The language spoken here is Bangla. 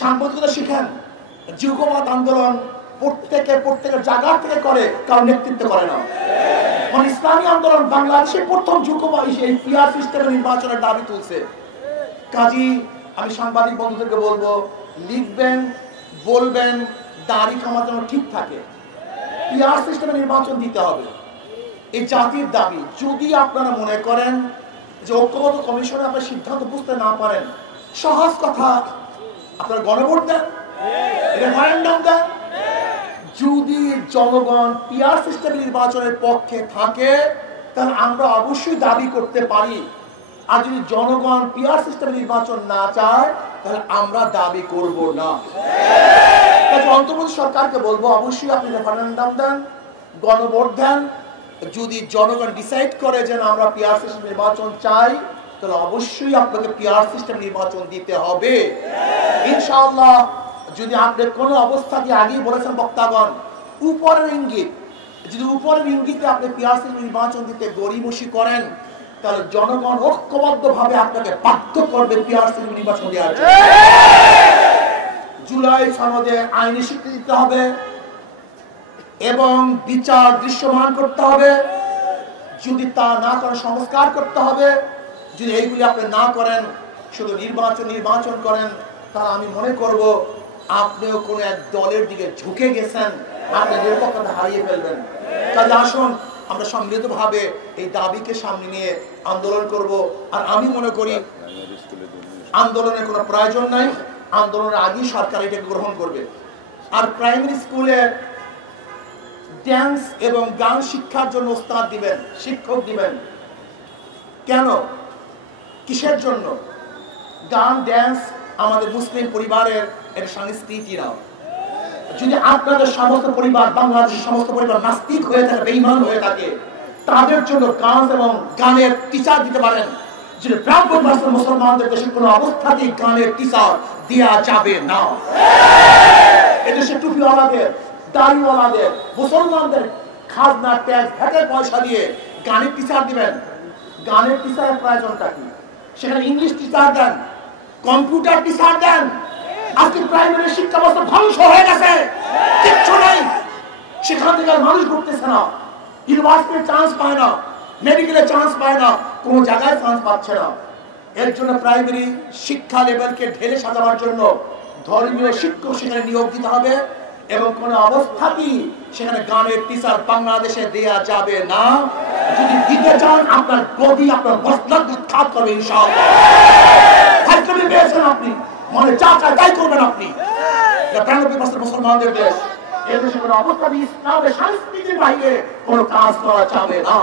সাংবাদিকতা শিখেন। যুগপৎ আন্দোলন প্রত্যেকের জায়গা থেকে করে, কারণ নেতৃত্ব করে না। মানে ইসলামী আন্দোলন বাংলাদেশে প্রথম যুগপৎ এই পিআর সিস্টেমে নির্বাচনের দাবি তুলছে। কাজী আমি সাংবাদিক বন্ধুদেরকে বলবো, লিখবেন, বলবেন, দাড়ি খামা যেন ঠিক থাকে। পিআর সিস্টেমে নির্বাচন দিতে হবে, এই জাতির দাবি। যদি আপনারা মনে করেন যে ঐক্যবদ্ধ কমিশনে আপনার সিদ্ধান্ত বুঝতে না পারেন, সহজ কথা, আপনারা গণভোট দেন, রেফারেন্ডাম দেন। যদি জনগণ পিআর সিস্টেম নির্বাচনের পক্ষে থাকে, তাহলে আমরা অবশ্যই দাবি করতে পারি। আর যদি জনগণ পিআর সিস্টেম নির্বাচন না চায়, তাহলে আমরা দাবি করব না। অন্তর্বর্তী সরকারকে বলবো, অবশ্যই আপনি রেফারেন্ডাম দেন, গণভোট দেন। যদি জনগণ ডিসাইড করে যে আমরা পিআর সিস্টেম নির্বাচন চাই, তাহলে অবশ্যই আপনাকে পিআর সিস্টেম নির্বাচন দিতে হবে ইনশাআল্লাহ। যদি আপনি কোনো অবস্থা দিয়ে আগেই বলেছেন বক্তাগণ, উপরের ইঙ্গিত, যদি উপরের ইঙ্গিতে আপনি পিআর সিস্টেম নির্বাচন দিতে গড়িমসি করেন, তাহলে জনগণ ঐক্যবদ্ধ ভাবে আপনাকে বাধ্য করবে পিআর সিস্টেম নির্বাচন দেওয়ার জন্য। জুলাই সনদে আইনি স্বীকৃতি দিতে হবে এবং বিচার দৃশ্যমান করতে হবে। যদি তা না করেন, সংস্কার করতে হবে। যদি এইগুলি আপনি না করেন, শুধু নির্বাচন করেন, তাহলে আমি মনে করব আপনিও কোনো এক দলের দিকে ঝুঁকে গেছেন, আপনি নিরপেক্ষতা হারিয়ে ফেলবেন। কাজে আসুন আমরা সম্মিলিতভাবে এই দাবিকে সামনে নিয়ে আন্দোলন করব। আর আমি মনে করি আন্দোলনের কোনো প্রয়োজন নাই, আন্দোলনের আগেই সরকার এটাকে গ্রহণ করবে। আর প্রাইমারি স্কুলে ড্যান্স এবং গান শিক্ষার জন্য ওস্তাদ দিবেন, শিক্ষক দিবেন। কেন, কিসের জন্য? গান, ড্যান্স আমাদের মুসলিম পরিবারের একটা সংস্কৃতি না। যদি আপনাদের সমস্ত পরিবার, বাংলাদেশের সমস্ত পরিবার নাস্তিক হয়ে থাকে, বেঈমান হয়ে থাকে, তাদের জন্য গান এবং গানের টিচার দিতে পারেন। যদি ব্রাহ্মণ মুসলমানদের দেশে কোনো অবস্থাতেই গানের টিচার দেওয়া যাবে না। এদেশে টুপিওয়ালাদের, দাড়িওয়ালাদের, মুসলমানদের খাজনা, ট্যাক্স, ভ্যাটের পয়সা দিয়ে গানের টিচার দিবেন। গানের টিচারের প্রয়োজনটা কি? সেখানে ইংলিশ টিচার দেন, কম্পিউটার টিচার দেন। আজকে প্রাইমারি শিক্ষা ব্যবস্থা ধ্বংস হয়ে গেছে, কিচ্ছু নাই। সেখান থেকে মানুষ ঘুরতেছে না, ইউনিভার্সিটির চান্স পায় না, মেডিকেলে চান্স পায় না, কোনো জায়গায় চান্স পাচ্ছে না। এর জন্য প্রাইমারি শিক্ষা লেভেলকে ঢেলে সাজাবার জন্য ধর্মীয় শিক্ষক সেখানে নিয়োগ দিতে হবে এবং কোনো অবস্থাতেই সেখানে গানের টিচার বাংলাদেশে দেয়া যাবে না। যদি দিতে চান, আপনার গদি, আপনার মসনদ উৎখাত করবে ইনশাআল্লাহ। হাইকমি পেয়েছেন আপনি, মানে যা চায় তাই করবেন আপনি। 93% মুসলমানদের দেশ, এদেশে কোনো অবস্থাতেই ইসলামের সংস্কৃতির বাইরে কোনো কাজ করা যাবে না।